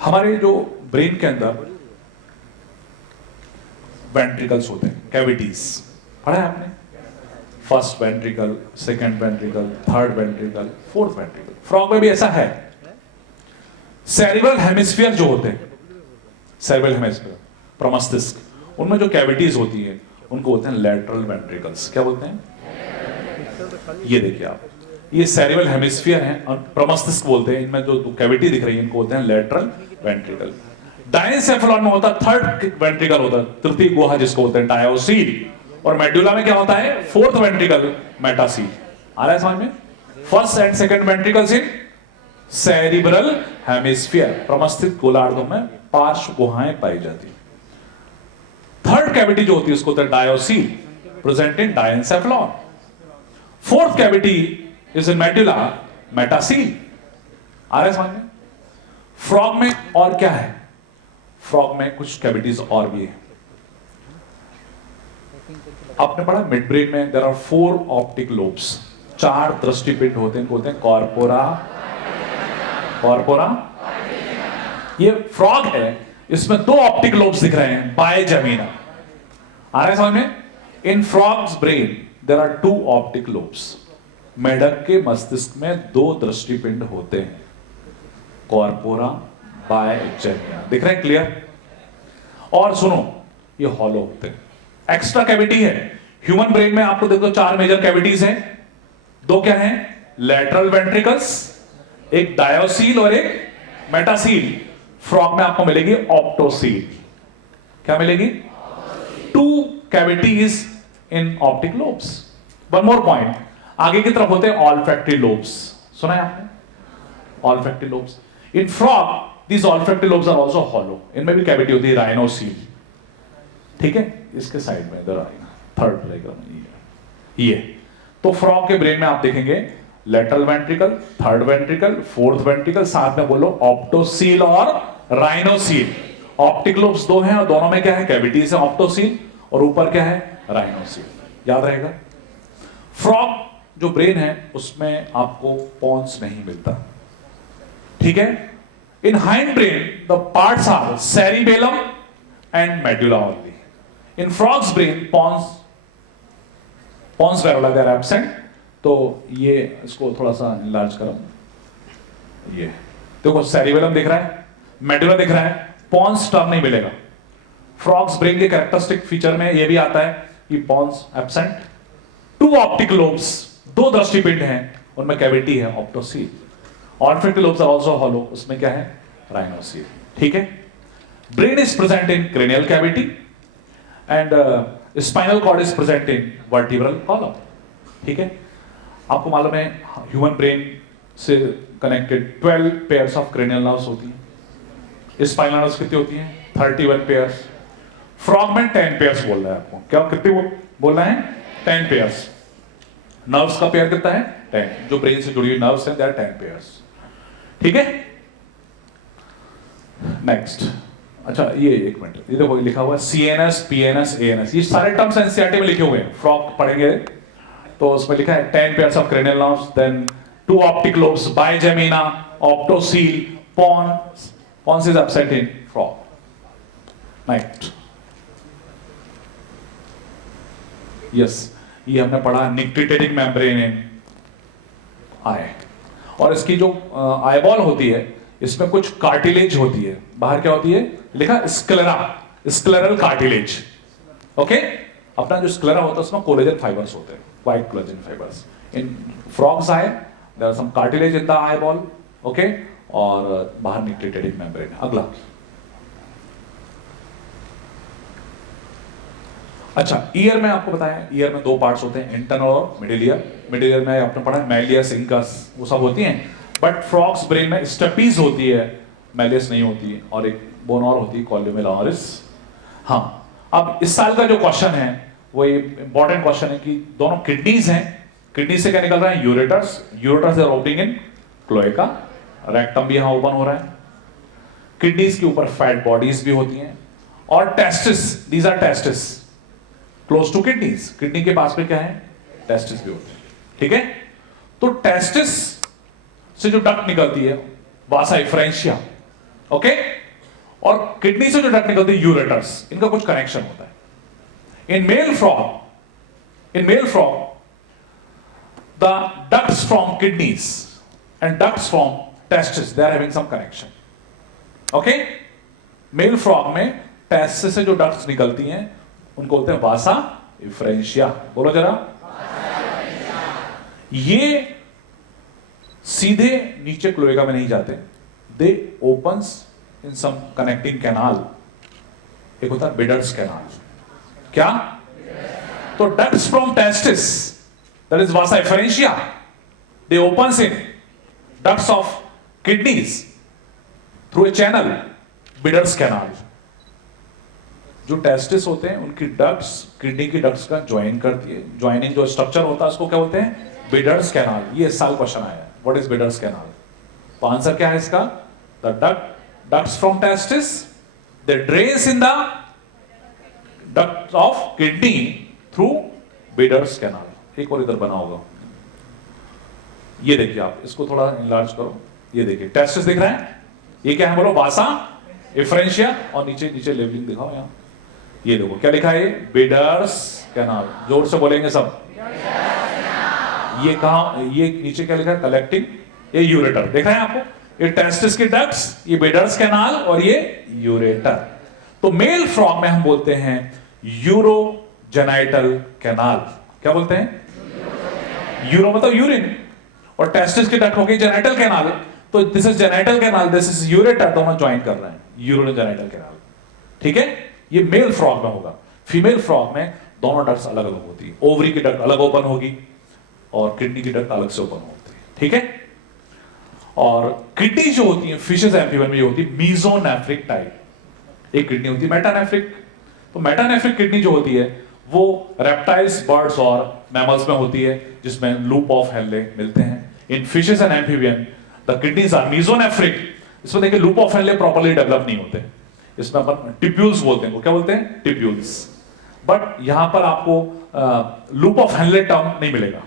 हमारे जो ब्रेन के अंदर वेंट्रिकल्स होते हैं, कैविटीज, पढ़ा है आपने? First ventricle, second ventricle, third ventricle, fourth ventricle. Frog में भी ऐसा है। सेरिब्रल हेमिस्फीयर जो होते हैं, सेरिब्रल हेमिस्फीयर, प्रमस्तिष्क, उनमें जो कैविटीज होती है उनको बोलते हैं लैटरल वेंट्रिकल्स। क्या बोलते हैं? ये देखिए आप, ये सेरिब्रल हेमिस्फीयर है और प्रमस्तिष्क बोलते हैं। इनमें जो कैविटी दिख रही है इनको बोलते हैं लैटरल वेंट्रिकल। डायनसेफेलॉन में होता है थर्ड वेंट्रिकल होता है, तृतीय गुहा जिसको बोलते हैं डायोसील। और मेडुला में क्या होता है? Fourth ventricle, मेटासील। आ रहा है समझ में? First and second ventricles in cerebral hemisphere, प्रमस्तिष्क गोलार्धों में पार्श्व गुहाएं पाई जाती है। थर्ड कैविटी जो होती है उसको होता है diocoel, present in diencephalon. Fourth cavity is in medulla, metacoel. आ रहा है समझ में? फ्रॉग में और क्या है? फ्रॉग में कुछ कैविटीज और भी है। आपने पढ़ा मिड ब्रेन में देयर आर 4 ऑप्टिक लोब्स, 4 दृष्टिपिंड होते हैं, बोलते हैं कॉर्पोरा। कॉर्पोरा, ये फ्रॉग है, इसमें 2 ऑप्टिक लोब्स दिख रहे हैं, बायजेमिना। आ रहा है समझ में? In frogs brain there are 2 optic lobes. मेढक के मस्तिष्क में 2 दृष्टिपिंड होते हैं, कॉर्पोरा, बायजेमिना। दिख रहे हैं क्लियर? और सुनो, ये हॉलो होते हैं, एक्स्ट्रा कैविटी है। ह्यूमन ब्रेन में आपको देखो 4 मेजर कैविटीज हैं। 2 क्या हैं? लैटरल वेंट्रिकल्स, एक डायोसील और एक मेटासील। फ्रॉग में आपको मिलेगी ऑप्टोसील। क्या मिलेगी? 2 cavities in optic lobes. One more point, आगे की तरफ होते हैं ऑल्फैक्टरी लोब्स। सुना है आपने? Olfactory lobes in frog, these olfactory lobes are also hollow. इनमें भी कैविटी होती है, राइनोसील। ठीक है, इसके साइड में इधर आएगा थर्ड डायग्राम ये। तो फ्रॉग के ब्रेन में आप देखेंगे lateral ventricle, third ventricle, fourth ventricle, साथ में बोलो ऑप्टोसील और राइनोसील। ऑप्टिक लोब्स 2 हैं और दोनों में क्या है? कैविटीज है, ऑप्टोसील, और ऊपर क्या है? राइनोसील। याद रहेगा। फ्रॉग जो ब्रेन है उसमें आपको पॉन्स नहीं मिलता। ठीक है? In hind brain, the parts are cerebellum and medulla only. In frog's brain, pons varola they are absent. तो ये इसको थोड़ा सा enlarge करो। ये देखो cerebellum दिख रहा है, medulla दिख रहा है, pons टर्म नहीं मिलेगा। Frog's brain के characteristic feature में ये भी आता है कि pons absent, 2 optic lobes, 2 दृष्टिपिंड हैं, उनमें कैविटी है, ऑप्टोसील। Olfactory lobes are also hollow, उसमें क्या है? राइनोसील। ठीक है? Brain is present in cranial cavity and spinal cord is present in vertebral column. ठीक है? आपको मालूम है ह्यूमन ब्रेन से connected 12 pairs of cranial nerves होती हैं। स्पाइनल नर्व्स कितनी होती हैं? 31 पेयर्स। फ्रॉग में 10 पेयर्स बोल रहा है आपको। क्या कितने बोल रहे हैं? 10 पेयर्स। नर्व्स का पेयर कितना है? 10। जो ब्रेन से जुड़ी हुई नर्व्स हैं, दे आर 10 पेयर्स। ठीक है? नेक्स्ट, अच्छा ये एक मिनट, ये देखो लिखा हुआ है CNS, PNS, ANS, ये सारे टर्म्स एनसीईआरटी में लिखे हुए हैं। फ्रॉग पढ़ेंगे तो उसमें लिखा है 10 pairs of cranial nerves, then 2 optic lobes, bigemina, optocoel, pons is absent in frog। Next, yes, ये हमने पढ़ा निक्टिटेटिक मेम्ब्रेन इन आई। और इसकी जो आईबॉल होती है इसमें कुछ कार्टिलेज होती है। बाहर क्या होती है? लिखा स्क्लेरा, स्क्लेरल कार्टिलेज। ओके? अपना जो स्क्लेरा होता है उसमें कोलेजन फाइबर्स होते हैं, white collagen fibres. In frogs eye there are some cartilage in the eyeball. Okay? और बाहर निक्टिटेटिक मेम्ब्रेन। अगला, अच्छा ईयर में आपको बताया, ईयर में 2 पार्ट्स होते हैं, इंटरनल और मिडिल ईयर। मिडिल ईयर में आपने पढ़ा मैलियस, इंकस, वो सब होती हैं। बट फ्रॉग्स ब्रेन में स्टेपीज होती है, मैलियस नहीं होती है, और एक बोन और होती है, कॉल्यूमेलारिस। हाँ, अब इस साल का जो क्वेश्चन है वो इंपॉर्टेंट क्वेश्चन है कि दोनों किडनीज हैं, किडनी से क्या निकल रहा है? Ureters. Ureters are opening in cloaca, rectum भी यहां ओपन हो रहा है। किडनीज के ऊपर फैट बॉडीज भी होती हैं, और testis, these are testis close to kidneys. Kidney के पास में क्या है? टेस्टिस भी होते हैं। ठीक है? तो टेस्टिस से जो डक्ट निकलती है, वासा एफरेंशिया, ओके। और किडनी से जो डक्ट निकलती है यूरेटर्स, इनका कुछ कनेक्शन होता है। In male frog the ducts from kidneys and ducts from testis they are having some connection. Okay, male frog में टेस्टिस से जो डक्ट्स निकलती हैं उनको बोलते हैं वासा इफ्रेंशिया। बोलो जरा। ये सीधे नीचे क्लोएका में नहीं जाते, they opens in some connecting canal. एक होता है बिडर्स कैनाल। क्या? तो ducts from testis that is vasa efferentia, they opens in ducts of kidneys through a channel Bidder's canal. जो टेस्टिस होते हैं उनकी डक्ट्स किडनी की डक्ट्स का ज्वाइन करती है, ज्वाइनिंग जो स्ट्रक्चर होता है उसको क्या बोलते हैं? Bidders canal. ये इस साल क्वेश्चन आया है, व्हाट इज बिडर्स कैनाल? तो आंसर क्या है इसका? The ducts from testis they drains in the duct of kidney through bidders canal. एक और इधर बना होगा, ये देखिए आप, इसको थोड़ा इनलार्ज करो। ये देखिए टेस्टिस दिख रहा है, ये क्या है बोलो? वासा इफ्रेंशिया। और नीचे नीचे लेबलिंग दिखाओ यहां, ये देखो क्या लिखा है? Bidder's canal. जोर से बोलेंगे सब। ये कहा, ये नीचे क्या लिखा है? कलेक्टिंग, ये यूरेटर। देख रहे हैं आपको? ये टेस्टिस के डक्ट्स, ये बिडर्स कैनाल और ये यूरेटर। तो मेल फ्रॉग में हम बोलते हैं यूरोजेनाइटल कैनाल। क्या बोलते हैं? यूरो मतलब यूरिन, और टेस्टिस के डक्ट हो गई जेनाइटल कैनाल। तो this is genital canal, this is ureter, दोनों ज्वाइन कर रहे हैं, यूरोजेनाइटल कैनाल। ठीक है, ये मेल फ्रॉग में होगा। फीमेल फ्रॉग में दोनों डक्ट्स अलग अलग होती है, ओवरी की डक्ट अलग ओपन होगी और किडनी की डक्ट अलग से ओपन होती है। ठीक है, और किडनी जो होती है फिशेस एम्फीबियन में होती है मीजोनेफ्रिक टाइप। एक किडनी होती है मेटानेफ्रिक। तो मेटानेफ्रिक किडनी जो होती है वो रेप्टाइल्स, बर्ड्स और मैमल्स में होती है, जिसमें लूप ऑफ हेनले मिलते हैं। In fishes and amphibian the kidneys are mesonephric. इसमें देखिए loop of Henle properly develop नहीं होते, इसमें अपन टिप्यूल्स बोलते हैं। वो क्या बोलते हैं? टिप्यूल्स। बट यहां पर आपको लूप ऑफ हेनले टर्म नहीं मिलेगा।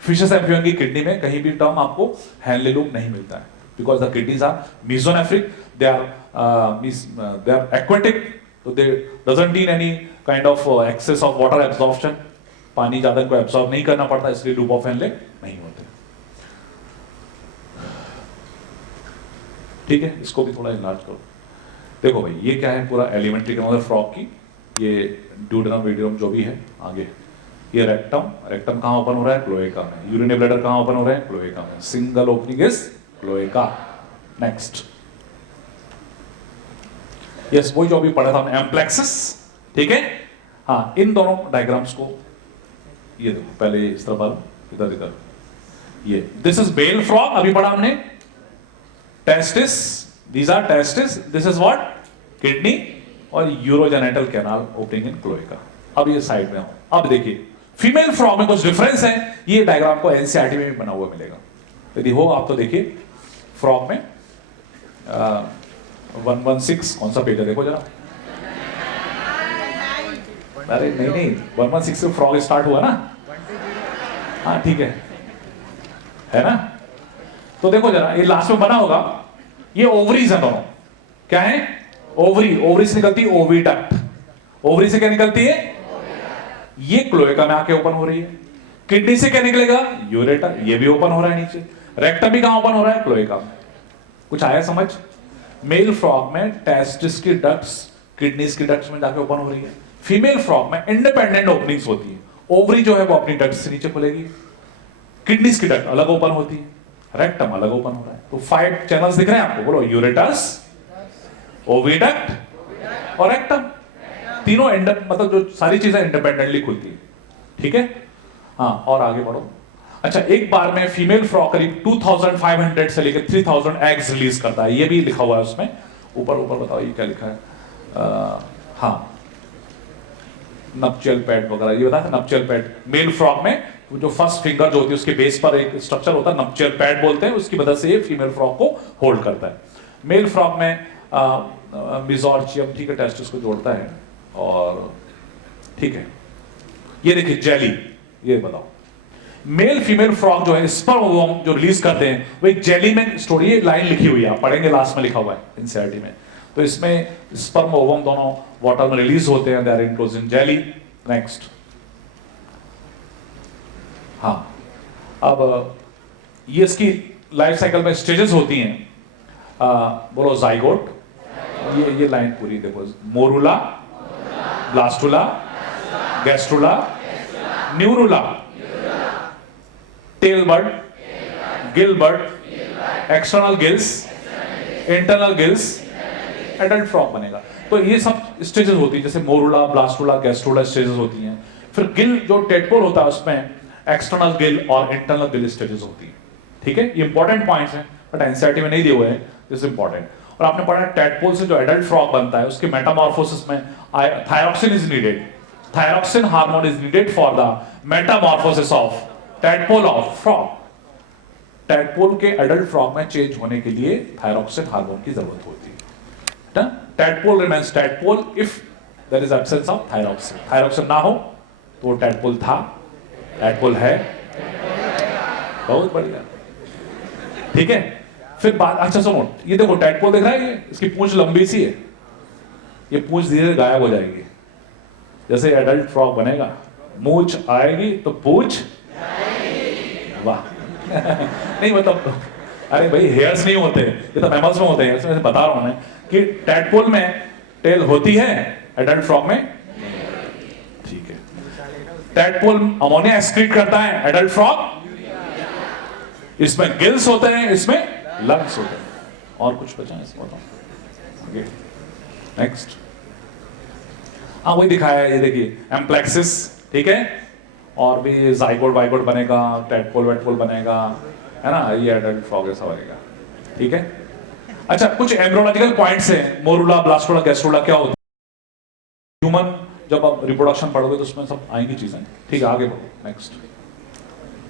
फिशेस एम्फीबियन की किडनी में कहीं भी टर्म आपको हेनले लूप नहीं मिलता है, because the kidneys are mesonephric, they are aquatic, तो they doesn't need any kind of excess of water absorption. पानी ज्यादा को एब्जॉर्ब नहीं करना पड़ता, इसलिए लूप ऑफ हेनले नहीं होते। ठीक है, इसको भी थोड़ा इलाज करो। देखो भाई, ये क्या है? पूरा एलिमेंट्री मतलब फ्रॉग की, ये ड्यूडेनम वीडियम जो भी है आगे। ये रेक्टम, रेक्टम कहां ओपन हो रहा है? क्लोएका में। यूरिनरी ब्लैडर कहां ओपन हो रहा है? क्लोएका में। Single opening is cloaca. Next, yes, वही जो अभी पढ़ा था हमने, एम्प्लेक्सिस। ठीक है, हाँ, इन दोनों डायग्राम्स को ये देखो, पहले इस तरफ वाला, इधर इधर, ये दिस इज मेल फ्रॉग, अभी पढ़ा हमने। Testis, these are testis, this is what? Kidney और urogenital canal opening in cloaca. अब ये साइड में हो। अब देखिए फीमेल फ्रॉग में कुछ डिफरेंस है, ये डायग्राम को एनसीईआरटी में भी बना हुआ मिलेगा, यदि हो आप तो देखिए। फ्रॉग में 116 कौन सा पेज है? देखो जरा। अरे नहीं नहीं, 116 से फ्रॉग स्टार्ट हुआ ना? हाँ ठीक है ना? तो देखो जरा, ये लास्ट में बना होगा, ये ओवरीज है दोनों। क्या है? ओवरी। ओवरी से निकलती है ओविडक्ट। ओवरी से क्या निकलती है? ये क्लोएका में आके ओपन हो रही है। किडनी से क्या निकलेगा? यूरेटर, ये भी ओपन हो रहा है नीचे। रेक्टम भी कहां ओपन हो रहा है? क्लोएका में। कुछ आया समझ? मेल फ्रॉग में टेस्टिस की डक्ट्स किडनीज की डक्ट्स में जाके ओपन हो रही है। फीमेल फ्रॉग में इंडिपेंडेंट ओपनिंग्स होती है। ओवरी जो है वो अपनी डक्ट से नीचे खुलेगी, किडनीज की डक्ट अलग ओपन होती है, रेक्टम अलग ओपन हो रहा है। तो 5 चैनल्स दिख रहे हैं आपको, बोलो। यूरेटस, ओविडक्ट और रेक्टम। तीनों मतलब जो सारी चीजें इंडिपेंडेंटली खुलती है। ठीक है, हाँ, और आगे बढ़ो। अच्छा, एक बार में फीमेल फ्रॉग करीब 2500 से लेकर 3000 एग्स रिलीज करता है, ये भी लिखा हुआ है उसमें। ऊपर बताओ ये क्या लिखा है? हाँ, नप्चियल पैड वगैरह ये बताया था। नप्चियल पैड मेल फ्रॉग में जो फर्स्ट फिंगर जो होती है उसके बेस पर एक स्ट्रक्चर होता है, नप्चियल पैड बोलते हैं, उसकी मदद से ये फीमेल फ्रॉग को होल्ड करता है। मेल फ्रॉग में मिजोर्चियम, ठीक है, टेस्टिस को जोड़ता है। और ठीक है, ये देखिए जेली, ये बताओ, मेल फीमेल फ्रॉग जो है स्पर्म जो रिलीज करते हैं वो एक जेली में स्टोरी, ये लाइन लिखी हुई है, आप पढ़ेंगे लास्ट में लिखा हुआ है एनसीईआरटी में। तो इसमें स्पर्म ओवम दोनों वाटर में रिलीज होते हैं, they are enclosed in jelly. Next, हाँ, अब ये इसकी लाइफ साइकिल में स्टेजेस होती हैं। बोलो जाइगोट, ये लाइन पूरी देखो, morula, blastula, gastrula, neurula, tail bird, gill bird, external gills, internal gills, adult frog बनेगा। तो ये सब स्टेजेस होती है, जैसे मोरूला, ब्लास्टुला, गैस्ट्रुला स्टेजेस होती हैं। फिर गिल जो टेडपोल होता है उसमें एक्सटर्नल गिल और इंटरनल गिल स्टेजेस होती हैं। ठीक है, ये इंपॉर्टेंट पॉइंट्स हैं, बट एनसीईआरटी में नहीं दिए हुए हैं, दिस इंपॉर्टेंट। और आपने पढ़ा टेडपोल से जो एडल्ट फ्रॉग बनता है उसके मेटामॉर्फोसिस में thyroxine is needed, thyroxine hormone is needed for the metamorphosis of tadpole of frog. Tadpole के एडल्ट फ्रॉग में चेंज होने के लिए थायरॉक्सिन हार्मोन की जरूरत होती है। Tadpole remains tadpole if there is absence of thyroxine. Thyroxine ना हो तो वो टैडपोल था, टैडपोल है, बहुत बढ़िया। ठीक है, फिर बात, अच्छा सुनो, ये देखो टैडपोल दिख रहा है, ये इसकी पूंछ लंबी सी है, ये पूंछ धीरे धीरे गायब हो जाएगी जैसे एडल्ट फ्रॉग बनेगा। मूंछ आएगी तो पूंछ, वाह नहीं मतलब, अरे भाई हेयर्स नहीं होते, ये तो मैमल्स में होते हैं, इसमें बता रहा हूं मैं कि टैडपोल में टेल होती है, एडल्ट फ्रॉग में। ठीक है, टैडपोल अमोनिया एक्सक्रीट करता है, एडल्ट फ्रॉग इसमें गिल्स होते हैं, इसमें लंग्स होते हैं। और कुछ बचा है इसमें बताओ। नेक्स्ट, हाँ वही दिखाया है, ये देखिए एम्प्लेक्सिस, ठीक है, और भी जाइगोट वाइगोट बनेगा, टैडपोल वेटपोल बनेगा, है ना, ये एडल्ट फ्रॉग ऐसा बनेगा। ठीक है, अच्छा कुछ एम्ब्रियोलॉजिकल पॉइंट्स हैं, मोरूला, ब्लास्टुला, गैस्ट्रुला क्या होता है ह्यूमन, जब आप रिप्रोडक्शन पढ़ोगे तो उसमें सब आएंगी चीजें। ठीक है, आगे बढ़ो। नेक्स्ट,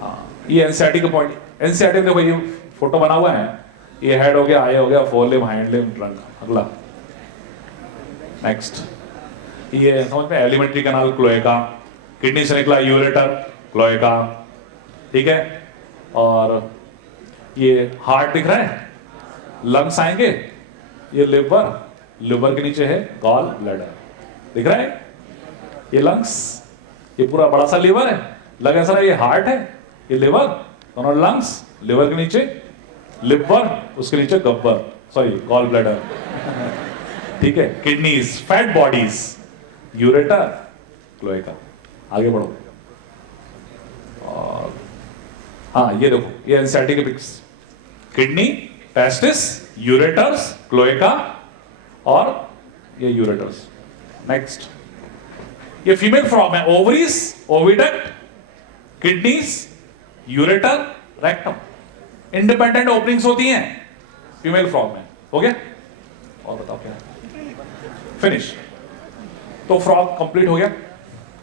हाँ ये एनसीईआरटी के पॉइंट, एनसीईआरटी में देखो ये फोटो बना हुआ है, ये हेड हो गया, आई हो गया, four limb, hind limb, trunk. अगला, नेक्स्ट, ये समझ में, एलिमेंट्री कैनाल क्लोएका, किडनी से निकला यूरेटर क्लोएका। ठीक है, और ये हार्ट दिख रहा है, लंग्स आएंगे, ये लिवर, लिवर के नीचे है गॉल ब्लैडर, दिख रहा है, ये लंग्स, ये पूरा बड़ा सा लिवर है, लग ऐसा ये हार्ट है, ये लिवर, दोनों लंग्स, लिवर के नीचे लिवर, उसके नीचे गब्बर, सॉरी गॉल ब्लैडर। ठीक है, kidneys, fat bodies, ureter, cloaca. आगे बढ़ो, और हाँ ये देखो, ये एनसीईआरटी के pics, kidney, testis, ureters, cloaca, और ये यूरेटर्स। नेक्स्ट, ये फीमेल फ्रॉग में ovaries, oviduct, kidneys, ureter, rectum, independent openings होती हैं फीमेल फ्रॉग में। हो गया, और बताओ क्या, फिनिश। तो फ्रॉग कंप्लीट हो गया।